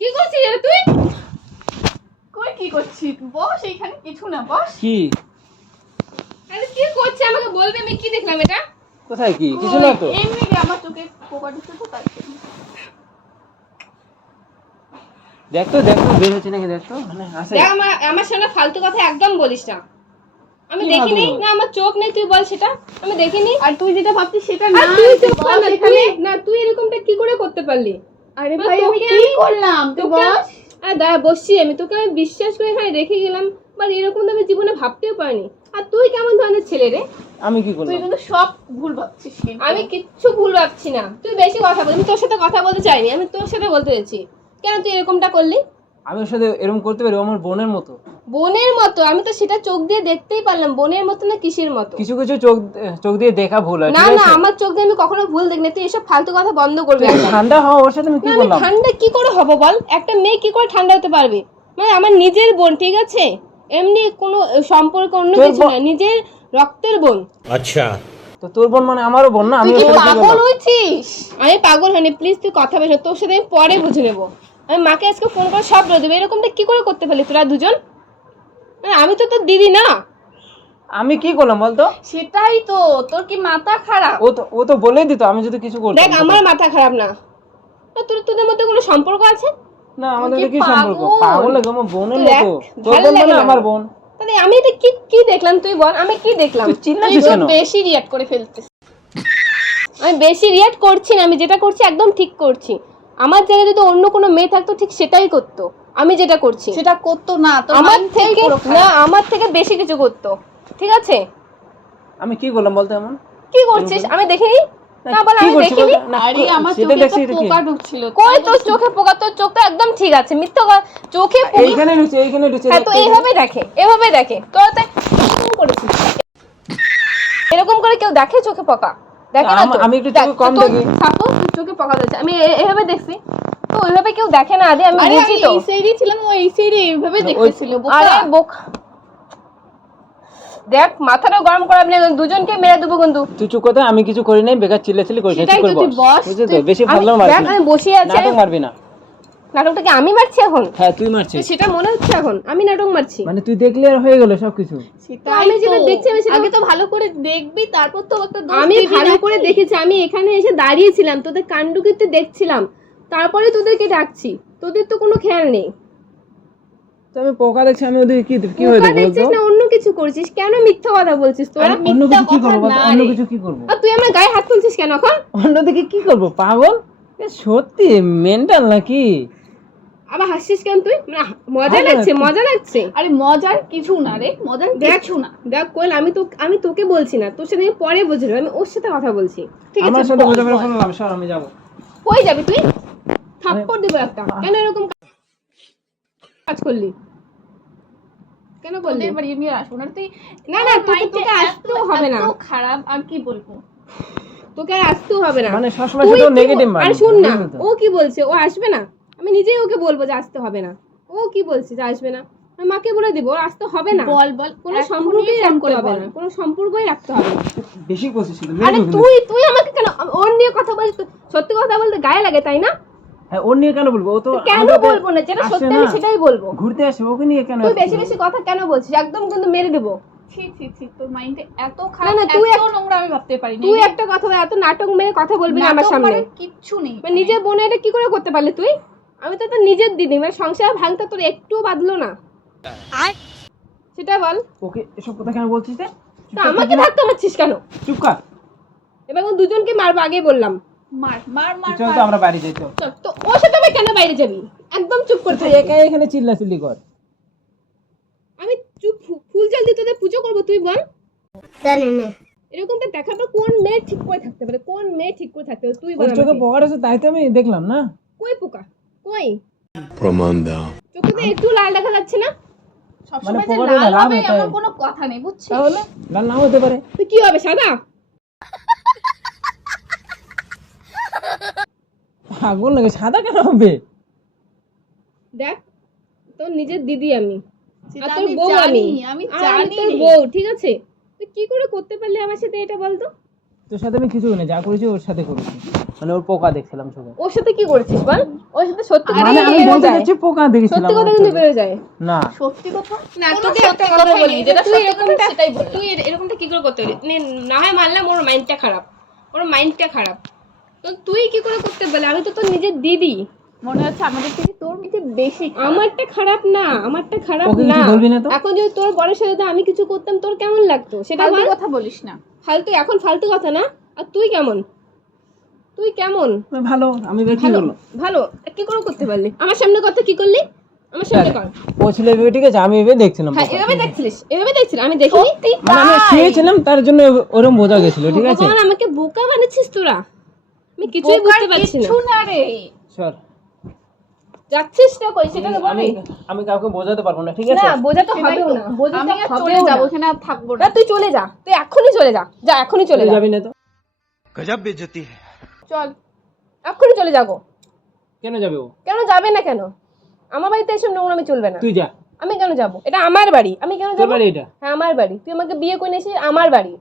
কি করছিস রে তুই? কই কি করছিস? বস এইখানে, কিছু না, বস। কি? আরে কি করছিস আমাকে বলবি, আমি কি দেখলাম এটা? কোথায় কি? কিছু না তো। এমনি আমার চোখে পোকা ঢুকছে তো তাই। দেখ তো বের হচ্ছে নাকি, দেখ তো। মানে আসে। দেখ আমার সামনে ফালতু কথা একদম বলিস না। আমি দেখিনি না, আমার চোখ নেই, তুই বল সেটা। আমি দেখিনি। আর তুই যেটা ভাবছিস সেটা না। তুই চুপ কর না, তুই এরকমটা কি করে করতে পারলি? আরে ভাই আমি কি করলাম? তুই বস। আর দাঁড়া, বসছি আমি, তোকে আমি বিশ্বাস করে এখানে রেখে গেলাম, বাট এরকম তো আমি জীবনে ভাবতেও পারিনি। আর তুই কেমন ধরনের ছেলে রে? আমি কি তুই করলাম? কিন্তু সব ভুল ভাবছিস। আমি কিচ্ছু ভুল ভাবছি না, তুই বেশি কথা বল। আমি তোর সাথে কথা বলতে চাইনি, আমি তোর সাথে বলতে চাইছি। কেন তুই এরকমটা করলি? আমি ওর সাথে এরকম করতে পারি? ও আমার বোনের মতো। বোনের মতো? আমি তো সেটা চোখ দিয়ে দেখতেই পারলাম, বোনের মতো না কিসের মতো। কিছু কিছু চোখ দিয়ে দেখা ভুল হয়, না ঠিক না, আছে? আমার চোখ দিয়ে আমি কখনো ভুল দেখিনি। তুই এসব ফালতু কথা বন্ধ করবি। তুই ঠান্ডা হও, ওর সাথে আমি কি না, আমি করলাম? ঠান্ডা কি করে হব বল? একটা মেয়ে কি করে ঠান্ডা হতে পারবে? মানে আমার নিজের বোন, ঠিক আছে? এমনি কোনো সম্পর্ক অন্য কিছু না, নিজের রক্তের বোন। अच्छा। তো তোর বোন মানে আমারও বোন না? আমি তুই কি ওর সাথে পাগল করলাম। হয়েছিস? আমি পাগল হয়নি, প্লিজ তুই কথা বেশি, তোর সাথে আমি পরে বুঝে নেবো। আমি মাকে আজকে ফোন করে সব বলে দেবো। এরকমটা কি করে করতে পারলি তোরা দুজন? মানে আমি তো তোর দিদি না। আমি কি করলাম বলতো? সেটাই তো, তোর কি মাথা খারাপ? ও তো বলেই দিত আমি যদি কিছু করতাম। দেখ আমার মাথা খারাপ না, তোদের মধ্যে কোনো সম্পর্ক আছে? না, আমাদের তুই কি কি সম্পর্ক? পাগল? পাগল লাগে, আমার বোনের দেখ, মতো। তোর ভালো বোন লাগে মানে না। আমার বোন। তাহলে আমি এটা কি কি দেখলাম তুই বল, আমি কি দেখলাম? তুই তুই চিল্লাছিস তো কেন? বেশি রিঅ্যাক্ট করে ফেলছিস। আমি বেশি রিয়াক্ট করছি না, আমি যেটা করছি একদম ঠিক করছি। আমার জায়গায় যদি অন্য কোনো মেয়ে থাকতো ঠিক সেটাই করতো, আমি যেটা করছি। সেটা করতো না, তোর আমার mind থেকে পুরো খারাপ। না, আমার থেকে বেশি কিছু করতো, ঠিক আছে? আমি কি করলাম বলতো এমন? কি করছিস আমি দেখিনি? না বল, কি আমি করছি দেখিনি। বলতো? না, আরে আমার সেটা চোখে দেখছি, তো এটা কি? পোকা ঢুকছিল। কই তোর চোখে পোকা? তোর চোখ তো একদম ঠিক আছে, মিথ্যা কথা। চোখে পোকা? এইখানে ঢুকছে। হ্যাঁ, তো এইভাবে দেখে, এভাবে দেখে। তোরা তো এরকম করেছিস। এরকম করে কেউ দেখে চোখে পোকা? দেখে না তো। আমি একটু চোখে কম দেখি। থাকো, তোর চোখে পোকা ধরেছে, আমি এভাবে দেখছি। তো ওইভাবে কেউ দেখে না আদি, আমি আরে বুঝি আমি তো। এই সাইডে ছিলাম, ও এই সাইডে এইভাবে দেখতেছিল। আরে বোকা, দেখ মাথাটা গরম করাবি না, দুজনকে মেরে দেবো কিন্তু। তুই চুপ কথা, আমি কিছু করি নাই, বেকার চিল্লাচিল্লি করিস না, সেটাই চুপ তো, করে তুই বস। বস, বুঝলি তো? বেশি ভালো দেখ মারবি না। আমি বসে আছি। নাটক মারবি না। নাটকটাকে আমি মারছি এখন? হ্যাঁ, তুই তো মারছিস। সেটা মনে হচ্ছে এখন আমি নাটক মারছি? মানে তুই দেখলে আর হয়ে গেল সবকিছু? সেটাই আমি যেটা দেখছি, আমি সেটা আগে তো ভালো করে দেখবি, তারপর তো একটা দোষ আমি দিবি ভালো নাকি? করে দেখেছি। আমি এখানে এসে দাঁড়িয়েছিলাম, তোদের কাণ্ডকীর্তি দেখছিলাম, তারপরে তোদেরকে ডাকছি। তোদের তো কোনো খেয়াল নেই। তো আমি পোকা দেখছি, আমি ওদের কি হয়ে পোকা দেখবো বলতো? দেখছিস না অন্য কিছু করছিস? কেন মিথ্যা কথা বলছিস তোরা? আরে অন্য মিথ্যা কিছু কি কথা করবো বলতো? না অন্য রে। কিছু কি করবো? আর তুই আমার গায়ে হাত তুলছিস কেন এখন? অন্যদিকে কি করবো? পাগল? এ সত্যি মেন্টাল নাকি? আবার হাসছিস কেন তুই? মানে মজা আরে, লাগছে, মজা লাগছে। আরে মজার কিছু না রে, মজার কিছু না। দেখ কোয়েল, আমি তোকে বলছি না, তোর সাথে আমি পরে বুঝে নেবো, আমি ওর সাথে কথা বলছি। ঠিক আছে, আমার সাথে বল, বোঝাপড়া বল। করলে লাভ, সর, আমি যাবো। কই যাবি তুই? থাপ্পড় দেবো একটা। কেন এরকম কাজ করলি? কেন বললি? তোদের বাড়ি আমি আসবো না। তুই না না, তোকে আসতেও হবে না। এত খারাপ, আর কি বলবো? তোকে আর আসতেও হবে না। মানে সবসময় তুই শুধু কি নেগেটিভ আর মারবি, শুন না, বুঝলি তো? ও কি বলছে, ও আসবে না। আমি নিজেই ওকে বলবো যে আসতে হবে না। ও কি বলছে যে আসবে না, আমি মাকে বলে দিব ওর আসতে হবে না। বল বল, কোনো এখনই সম্পর্কই ফোন রাখতে করে হবে বল। না, কোনো সম্পর্কই রাখতে হবে না। বেশি করছিস কিন্তু, আরে মেরে দেবো কিন্তু। তুই আমাকে কেন ওর নিয়ে কথা বলিস? সত্যি কথা বলতে গায়ে লাগে, তাই না? হ্যাঁ, ওর নিয়ে কেন বলবো? ও তো কেন আমাদের বলবো না? যেটা আসে সত্যি না, আমি সেটাই বলবো। ঘুরতে আসে, ওকে নিয়ে কেন? তুই বেশি বেশি কথা কেন বলছিস? একদম কিন্তু মেরে দেবো। ছি ছি ছি, তোর মাইন্ডে এত খারাপ, না, তুই এত নোংরা আমি ভাবতে পারি না। তুই একটা কথা বল, এত নাটক মেরে কথা বলবি না আমার সামনে। কিচ্ছু নেই। মানে নিজের বোনে এটা কি করে করতে পারলি তুই? আমি তো তোর নিজের দিদি, মানে সংসার ভাঙতে তোর একটু বাদলো না। সেটা বল। ওকে এসব কথা কেন বলছিস রে? তা আমাকে ধাক্কা মারছিস কেন? চুপ কর। এবার দুজনকে মারবো, আগেই বললাম। মার মার মার চল তো, মার। আমরা বাড়ি যাই, চল। চল, তো ওর সাথে আমি কেন বাইরে যাবি? একদম চুপ করে তুই থাক। একাই এখানে চিল্লাচিল্লি কর। আমি চুপ, ফুল জল দিয়ে তোদের পুজো করবো, তুই বল। এরকমটা দেখার পর কোন মেয়ে ঠিক করে থাকতে পারে? কোন মেয়ে ঠিক করে থাকতে পারে তুই বল ওর চোখে আমাকে। পোকা আছে, তাই তো আমি দেখলাম না। কই পোকা? কই? प्रमाण दाओ। চোখে তো একটু লাল দেখা যাচ্ছে না। সবসময় যে পোকাটা লাল লাভ হবে হতে হয়। এমন কোনো কথা নেই, বুঝছিস? তাহলে লাল নাও হতে পারে। তো কি হবে, সাদা? পাগল নাকি? সাদা কেন হবে? দেখ, তোর নিজের দিদি আমি, সেটা আর তোর আমি বউ জানি, আমি। আমি আর আমি জানি তোর রে। বউ, ঠিক আছে? তুই কি করে করতে পারলি আমার সাথে এটা বলতো? তোর সাথে আমি কিছু না, যা করেছি ওর সাথে করেছি, মানে ওর পোকা দেখছিলাম চোখে। ওর সাথে কি করেছিস বল? ওর সাথে সত্যি কথা মানে আমি বেরো বলতে যায়। চাচ্ছি পোকা দেখছিলাম। সত্যি কথা কিন্তু বেরো যায়। না সত্যি কথা না কোনো তোকে সত্যি একটা কথা কথাই বলি, নেই, যেটা তুই সত্যি এরকমটা কথা সেটাই বল। তুই এরকমটা কি করে করতে পারি? না হয় মানলাম ওর মাইন্ডটা খারাপ, ওর মাইন্ডটা খারাপ, তো তুই কি করে করতে পারলি? আমি তো তোর নিজের দিদি। মনে হচ্ছে আমাদের থেকে তোর কিছু বেশি খারাপ। আমারটা খারাপ না, আমারটা খারাপ ওকে না। কিছু বলবি না তো? এখন যদি তোর বরের সাথে আমি কিছু করতাম তোর কেমন লাগতো সেটা ফালতু বল। কথা বলিস না। ফালতু, এখন ফালতু কথা না। আর তুই কেমন? তুই কেমন? ভালো, আমি এবার কি ভালো বলবো? ভালো কি করে করতে পারলি? আমার সামনে কথা কি করলি? আমার সামনে কর। ও ছিল এভাবে, ঠিক আছে, আমি এভাবে দেখছিলাম হ্যাঁ পোকা। এভাবে দেখছিলিস, এভাবে দেখছিস, আমি দেখিনি। মানে আমি শুয়েছিলাম তার জন্য ওরকম বোঝা গেছিল, ঠিক আছে। ভগবান আমাকে বোকা বানাচ্ছিস তোরা, আমি কিছুই বুঝতে পারছি না। কিছু না রে। সর, যাচ্ছিস না কই সেটা তো আমি বল। আমি কাউকে বোঝাতে পারবো না, ঠিক আছে। না বোঝাতে সেটাই হবেও তো। না, বোঝাতে আমি আর চলে হবেও যাব, না। ওখানে আর থাকবো না না। তুই চলে যা, তুই এখনই চলে যা, যা এখনই চলে তুই যা। যাবি না তো? गजब बेइज्जती है। চল এখনই চলে যাবো। কেন যাবে ও? কেন যাবে না কেন? আমার বাড়িতে এসব নোংরামি চলবে না। তুই যা, আমি কেন যাবো? এটা আমার বাড়ি, আমি কেন তোর যাবো? বাড়ি এটা। হ্যাঁ আমার বাড়ি, তুই আমাকে বিয়ে করে নিয়েছিস, আমার বাড়ি।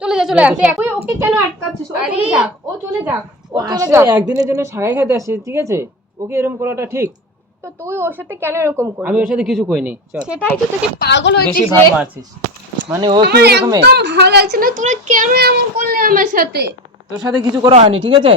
চলে যা, চলে যা। তুই ওকে কেন আটকাচ্ছিস? ও চলে যাক, ও চলে যাক, ও ও চলে আসে যাক। একদিনের জন্য সাগাই খাইতে আসে, ঠিক আছে, ওকে এরকম করাটা ঠিক? তো তুই ওর সাথে কেন এরকম করবি? আমি ওর সাথে কিছু কইনি। চল, সেটাই তো, তুই কি পাগল বেশি হয়েছিস ভাব রে? মারছিস, মানে ও কি আমার এরকম? একদম ভালো লাগছে না, তোরা কেন এমন করলি আমার সাথে? তোর সাথে কিছু করা হয়নি, ঠিক আছে।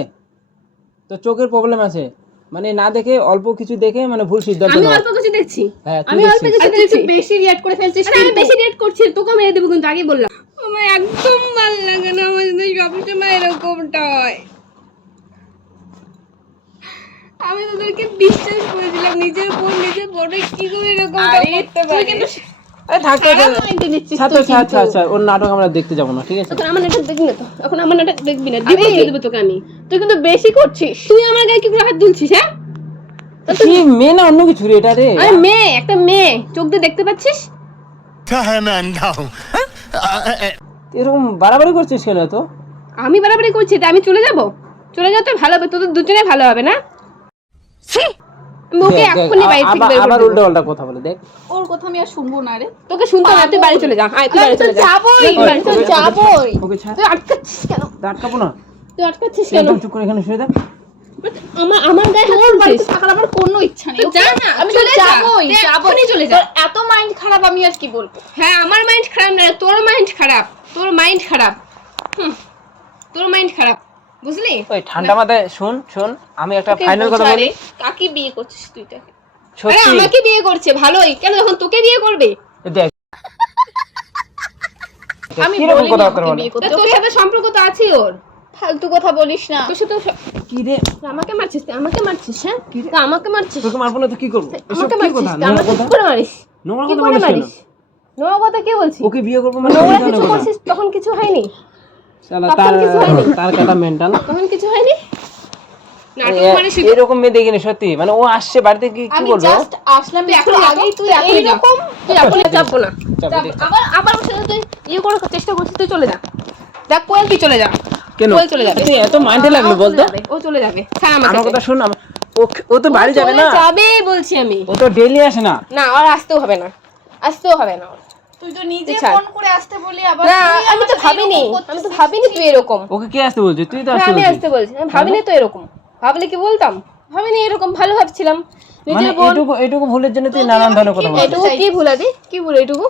তোর চোখের প্রবলেম আছে, মানে না দেখে অল্প কিছু দেখে মানে ভুল সিদ্ধান্ত আমি নাও। অল্প কিছু দেখছি, হ্যাঁ, তুই আমি অল্প দেখছিস। কিছু তুই একটু দেখছি। বেশি রিঅ্যাক্ট করে ফেলছিস। আরে আমি কিন্তু। বেশি রেট করছি, তোকে মেরে দেবো কিন্তু, আগেই বললাম। আমার একদম ভালো লাগে না, আমার সাথে সবসময় এরকমটা হয়। আমি তোদেরকে বিশ্বাস করেছিলাম, নিজের বোন নিজের বোন কি করে এরকমটা আরে, করতে তুই পারে? কিন্তু আরে থাক থাক, খারাপ মাইন্ডে নিচ্ছিস ছাড় তুই ছাড় কিন্তু। ছাড় ছাড়, ওর নাটক আমরা দেখতে যাবো না, ঠিক আছে। এখন আমার নাটক দেখবি না তো, এখন আমার নাটক দেখবি না, আরে, দেবো তোকে আমি। তুই কিন্তু বেশি করছিস। তুই আমার গায়ে কি করে হাত তুলছিস? হ্যাঁ কি মেয়ে না অন্য কিছু রে এটা রে? আরে মেয়ে, একটা মেয়ে, চোখ দিয়ে দেখতে পাচ্ছিস? क्या है मैं अंधा हूँ। এরকম বাড়াবাড়ি করছিস কেন তো? আমি বাড়াবাড়ি করছি, তা আমি চলে যাব? চলে যাও তো ভালো হবে, তোদের দুজনে ভালো হবে না? আমি ওকে দেখ, দেখ, এক্ষুনি বাড়ি থেকে বের আবার করে উল্টো দেবো। পাল্টা কথা বলে দেখ। ওর কথা আমি আর শুনবো না রে। তোকে শুনতে হবে না, তুই বাড়ি চলে যা। আয় তুই বাড়ি চলে যা। যাবোই, তুই বাড়ি চলে যা। যাবোই। ওকে ছাড়, তুই আটকাচ্ছিস কেন? আটকাবো না। তুই আটকাচ্ছিস তুই কেন? একদম চুপ করে এখানে শুয়ে থাক। আমার গায়ে হাত তোর বাড়িতে তুলছিস? থাকার আমার কোনো ইচ্ছা নেই। তুই যা না, আমি চলে যা। যাবোই, তুই যাবোই। এক্ষুনি চলে যা। তোর এত মাইন্ড খারাপ, আমি আর কি বলবো। হ্যাঁ আমার মাইন্ড খারাপ না, তোর মাইন্ড খারাপ, তোর মাইন্ড খারাপ। তোর মাইন্ড খারাপ, বুঝলি? ওই ঠান্ডা মাথায় শোন শোন, আমি একটা ওকে ফাইনাল কথা বোঝা বলি। রে, কাকে বিয়ে করছিস তুই তাকে? আরে সত্যি আমাকে বিয়ে করছে, ভালোই, কেন যখন তোকে বিয়ে করবে? দেখ, আমি কিরকম বলিনি কথাবার্তা আমাকে বলে? বিয়ে করতে। তোর সাথে সম্পর্ক তো আছে ওর। ফালতু কথা বলিস না। তোর সাথে কি রে? আমাকে মারছিস, তুই আমাকে মারছিস, হ্যাঁ তুই আমাকে মারছিস, তোকে মারবো না তো কি করবো? এসব আমাকে কি মারছিস, কথা? তুই আমাকে কি করে মারিস? নোংরা কি কথা করে বলিস কেন? মারিস? নোংরা কথা কে বলছিস? ওকে বিয়ে করবো মানে নোংরা কি কিছু ধরনের কথা? করছিস তখন কিছু হয়নি? শালা তখন তার কিছু হয়নি? তার কথা মেন্টাল। তখন কিছু হয়নি? নাটক মানে শুধু এরকম মেয়ে দেখিনি সত্যি, মানে ও আসছে বাড়িতে কি কি আমি বলবো? জাস্ট আসলাম তুই একটু এখন আগেই, তুই এখনই যা। এইরকম। তুই এখনই যাবো না। যাবো, যাবো। দেখ। আবার আবার ওর সাথে তুই ইয়ে করার চেষ্টা করছিস, তুই চলে যা। দেখ কোয়েল, তুই চলে যা। কেন কোয়েল চলে যাবে। তুই এত মাইন্ডে লাগলো ও চলে বলতো? যাবে, ও চলে যাবে। ছাড় আমার আমার সাথে। কথা শোন, ও তো বাড়ি যাবে চলে না, যাবে বলছি আমি। ও তো ডেইলি আসে না। না আর আসতেও হবে না, আসতেও হবে না ওর। তুই তো নিজে ছাড়। ফোন করে আসতে বলি, আবার না তুই আমি তো আমাকে ভাবিনি, এরকম আমি তো করতেছিস। ভাবিনি তুই এরকম। ওকে কে আসতে বলছিস? তুই তো হ্যাঁ, আসতে আমি বলছিস। আসতে বলছি, আমি ভাবিনি তো এরকম। ভাবলে কি বলতাম? ভাবিনি এরকম, ভালো ভাবছিলাম। মানে নিজের বোন। এইটুকু ভুলের জন্য তুই নানান ধরনের কথা বলছিস। এটুকু কি ভুল আছে? কি ভুল এটুকু?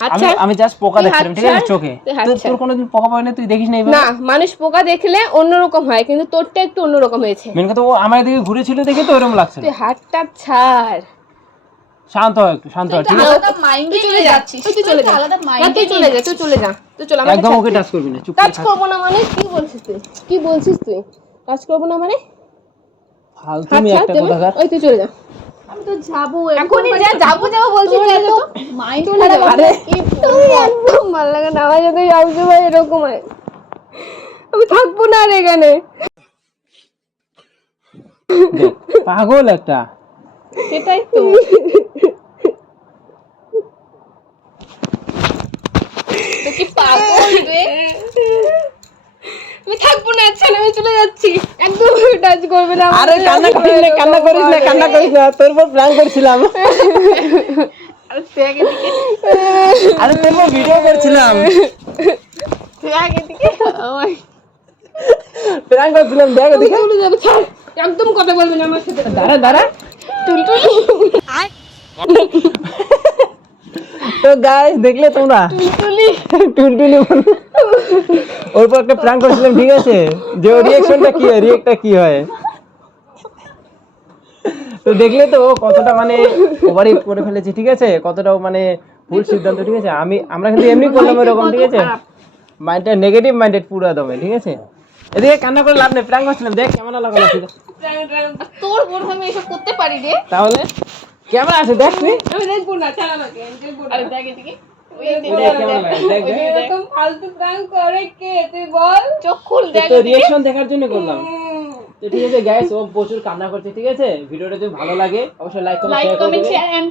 আচ্ছা আমি জাস্ট পোকা তুই দেখছিলাম, হাত ঠিক আছে, ছাড়, চোখে। তুই হাত তোর ছাড়। কোনোদিন পোকা পায় না, তুই দেখিস না এইভাবে? না, মানুষ পোকা দেখলে অন্যরকম হয়, কিন্তু তোরটা একটু অন্যরকম হয়েছে। মেন কথা ও আমার দিকে ঘুরেছিল দেখে তো এরকম লাগছিল। তুই হাতটা ছাড়। শান্ত হ একটু, শান্ত হ, ঠিক আছে? আলাদা মাইন্ডে তুই চলে যা, যাচ্ছিস। তুই চলে যা। আলাদা না, মাইন্ডে তুই চলে যা, তুই চলে যা, তুই চলে। একদম ওকে টাচ করবি না, চুপ করে টাচ থাক। করবো না মানে কি বলছিস তুই? কি বলছিস তুই? টাচ করবো না মানে? ফালতু হাত মেয়ে ছাড়, একটা যেমন- কথাকার। ওই তুই চলে যা। আমি তো যাবো এখনই যা, যাবো যাবো বলছিস তোর যা এত তো। মাইন্ড চলে খারাপ যা। আরে তুই একদম ভালো লাগে না, আমার সাথে সবসময় এরকম হয়। আমি থাকবো না আর এখানে। দেখ, পাগল একটা। সেটাই তো। তো কি পাগল রে। আমি থাকবো না, আচ্ছা আমি চলে যাচ্ছি। একদম টাচ করবে না আমাকে। আরে কান্না করিস না, কান্না করিস না, কান্না করিস না, তোর উপর প্ল্যান করছিলাম। আরে দেখ এদিকে। আরে তোর উপর ভিডিও করছিলাম। দেখ এদিকে ওই প্র্যাঙ্ক করছিলাম, দেখ এদিকে। চলে যাবে, ছাড়, একদম কথা বলবে না আমার সাথে। দাঁড়া দাঁড়া। টুলটুলি তো গাইস দেখলে তোমরা, টুলটুলি টুলটুলি ওর উপর একটা প্র্যাঙ্ক করছিলাম, ঠিক আছে, যে ওর রিঅ্যাকশনটা কি হয়, রিঅ্যাক্টটা কি হয়। তো দেখলে তো ও কতটা মানে ওভার করে ফেলেছে, ঠিক আছে, কতটা মানে ভুল সিদ্ধান্ত, ঠিক আছে। আমরা কিন্তু এমনি করলাম এরকম, ঠিক আছে, মাইন্ডটা নেগেটিভ মাইন্ডেড পুরো দমে, ঠিক আছে। এদিকে কান্না করে লাভ নেই, প্র্যাঙ্ক করছিলাম, দেখ কেমন লাগলো। তোর বোন আমি এসব করতে পারি রে তাহলে কেমন আছে দেখ তুই, আমি দেখবো না, ছাড় আমাকে, আমি দেখবো না। আরে দেখ এদিকে ওই দেখ কেমন লাগে, দেখ দেখ। এরকম ফালতু প্র্যাঙ্ক করে কে, তুই বল। চোখ খুল দেখ তো রিঅ্যাকশন দেখার জন্য করলাম। তো ঠিক আছে গাইস, ও প্রচুর কান্না করছে, ঠিক আছে। ভিডিওটা যদি ভালো লাগে অবশ্যই like like comment comment share share and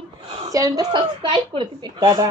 চ্যানেলটা সাবস্ক্রাইব করে দিবে টাটা।